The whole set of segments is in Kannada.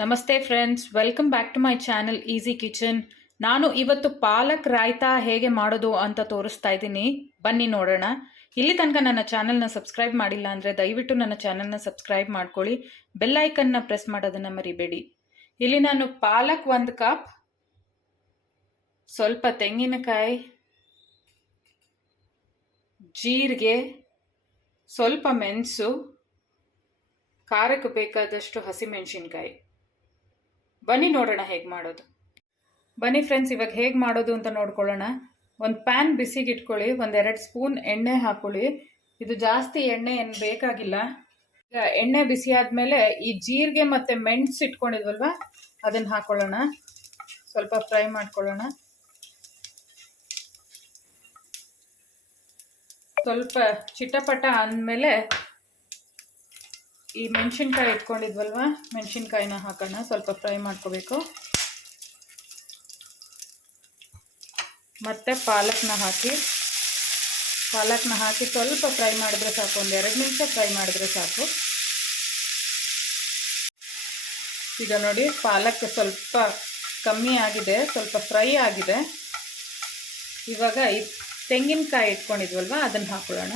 ನಮಸ್ತೆ friends, welcome back to my channel easy kitchen. ನಾನು ಇವತ್ತು ಪಾಲಕ್ ರಾಯ್ತಾ ಹೇಗೆ ಮಾಡೋದು ಅಂತ ತೋರಿಸ್ತಾ ಇದ್ದೀನಿ. ಬನ್ನಿ ನೋಡೋಣ. ಇಲ್ಲಿ ತನಕ ನನ್ನ ಚಾನಲ್ನ ಸಬ್ಸ್ಕ್ರೈಬ್ ಮಾಡಿಲ್ಲ ಅಂದರೆ ದಯವಿಟ್ಟು ನನ್ನ ಚಾನಲ್ನ ಸಬ್ಸ್ಕ್ರೈಬ್ ಮಾಡ್ಕೊಳ್ಳಿ. ಬೆಲ್ ಐಕನ್ನ ಪ್ರೆಸ್ ಮಾಡೋದನ್ನು ಮರಿಬೇಡಿ. ಇಲ್ಲಿ ನಾನು ಪಾಲಕ್ 1 ಕಪ್, ಸ್ವಲ್ಪ ತೆಂಗಿನಕಾಯಿ, ಜೀರಿಗೆ, ಸ್ವಲ್ಪ ಮೆಣಸು, ಖಾರಕ್ಕೆ ಬೇಕಾದಷ್ಟು ಹಸಿಮೆಣಸಿನ್ಕಾಯಿ. ಬನ್ನಿ ನೋಡೋಣ ಹೇಗೆ ಮಾಡೋದು. ಬನ್ನಿ ಫ್ರೆಂಡ್ಸ್, ಇವಾಗ ಹೇಗೆ ಮಾಡೋದು ಅಂತ ನೋಡ್ಕೊಳ್ಳೋಣ. ಒಂದು ಪ್ಯಾನ್ ಬಿಸಿಗೆ ಇಟ್ಕೊಳ್ಳಿ, 1-2 ಸ್ಪೂನ್ ಎಣ್ಣೆ ಹಾಕೊಳ್ಳಿ. ಇದು ಜಾಸ್ತಿ ಎಣ್ಣೆ ಏನು ಬೇಕಾಗಿಲ್ಲ. ಈಗ ಎಣ್ಣೆ ಬಿಸಿ ಆದಮೇಲೆ ಈ ಜೀರಿಗೆ ಮತ್ತು ಮೆಣಸು ಇಟ್ಕೊಂಡಿದ್ವಲ್ವ ಅದನ್ನು ಹಾಕೊಳ್ಳೋಣ. ಸ್ವಲ್ಪ ಫ್ರೈ ಮಾಡ್ಕೊಳ್ಳೋಣ. ಸ್ವಲ್ಪ ಚಿಟಪಟ ಅಂದಮೇಲೆ ಈ ಮೆಣಸಿನ್ಕಾಯಿ ಇಟ್ಕೊಂಡಿದ್ವಲ್ವ ಮೆಣಸಿನ್ಕಾಯಿನ ಹಾಕೋಣ. ಸ್ವಲ್ಪ ಫ್ರೈ ಮಾಡ್ಕೋಬೇಕು. ಮತ್ತು ಪಾಲಕ್ನ ಹಾಕಿ ಸ್ವಲ್ಪ ಫ್ರೈ ಮಾಡಿದ್ರೆ ಸಾಕು. 1-2 ನಿಮಿಷ ಫ್ರೈ ಮಾಡಿದ್ರೆ ಸಾಕು. ಈಗ ನೋಡಿ, ಪಾಲಕ್ ಸ್ವಲ್ಪ ಕಮ್ಮಿ ಆಗಿದೆ, ಸ್ವಲ್ಪ ಫ್ರೈ ಆಗಿದೆ. ಇವಾಗ ಈ ತೆಂಗಿನಕಾಯಿ ಇಟ್ಕೊಂಡಿದ್ವಲ್ವ ಅದನ್ನು ಹಾಕೊಳ್ಳೋಣ.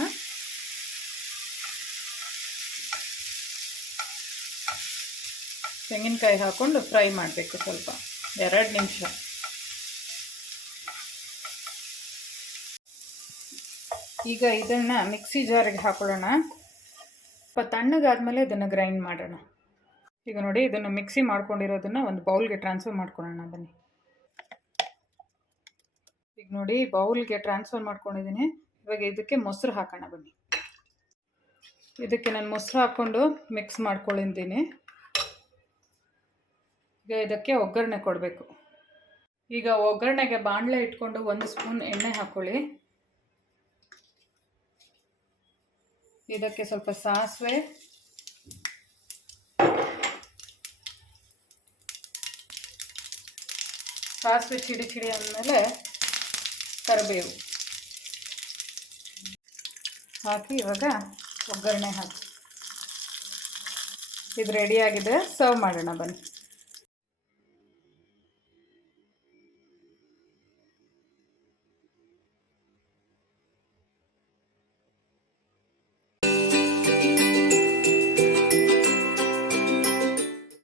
ತೆಂಗಿನಕಾಯಿ ಹಾಕ್ಕೊಂಡು ಫ್ರೈ ಮಾಡಬೇಕು ಸ್ವಲ್ಪ 2 ನಿಮಿಷ. ಈಗ ಇದನ್ನು ಮಿಕ್ಸಿ ಜಾರಿಗೆ ಹಾಕೊಳ್ಳೋಣ. ಸ್ವಲ್ಪ ತಣ್ಣಗಾದ್ಮೇಲೆ ಇದನ್ನು ಗ್ರೈಂಡ್ ಮಾಡೋಣ. ಈಗ ನೋಡಿ, ಇದನ್ನು ಮಿಕ್ಸಿ ಮಾಡ್ಕೊಂಡಿರೋದನ್ನು ಒಂದು ಬೌಲ್ಗೆ ಟ್ರಾನ್ಸ್ಫರ್ ಮಾಡ್ಕೊಳ್ಳೋಣ. ಬನ್ನಿ. ಈಗ ನೋಡಿ, ಬೌಲ್ಗೆ ಟ್ರಾನ್ಸ್ಫರ್ ಮಾಡ್ಕೊಂಡಿದ್ದೀನಿ. ಇವಾಗ ಇದಕ್ಕೆ ಮೊಸರು ಹಾಕೋಣ. ಬನ್ನಿ. ಇದಕ್ಕೆ ನಾನು ಮೊಸರು ಹಾಕ್ಕೊಂಡು ಮಿಕ್ಸ್ ಮಾಡ್ಕೊಂಡಿದ್ದೀನಿ. ಈಗ ಇದಕ್ಕೆ ಒಗ್ಗರಣೆ ಕೊಡಬೇಕು. ಈಗ ಒಗ್ಗರಣೆಗೆ ಬಾಣಲೆ ಇಟ್ಕೊಂಡು 1 ಸ್ಪೂನ್ ಎಣ್ಣೆ ಹಾಕ್ಕೊಳ್ಳಿ. ಇದಕ್ಕೆ ಸ್ವಲ್ಪ ಸಾಸಿವೆ, ಚಿಡಿ ಅಂದಮೇಲೆ ಕರಿಬೇವು ಹಾಕಿ ಇವಾಗ ಒಗ್ಗರಣೆ ಹಾಕಿ ಇದು ರೆಡಿಯಾಗಿದೆ. ಸರ್ವ್ ಮಾಡೋಣ. ಬನ್ನಿ.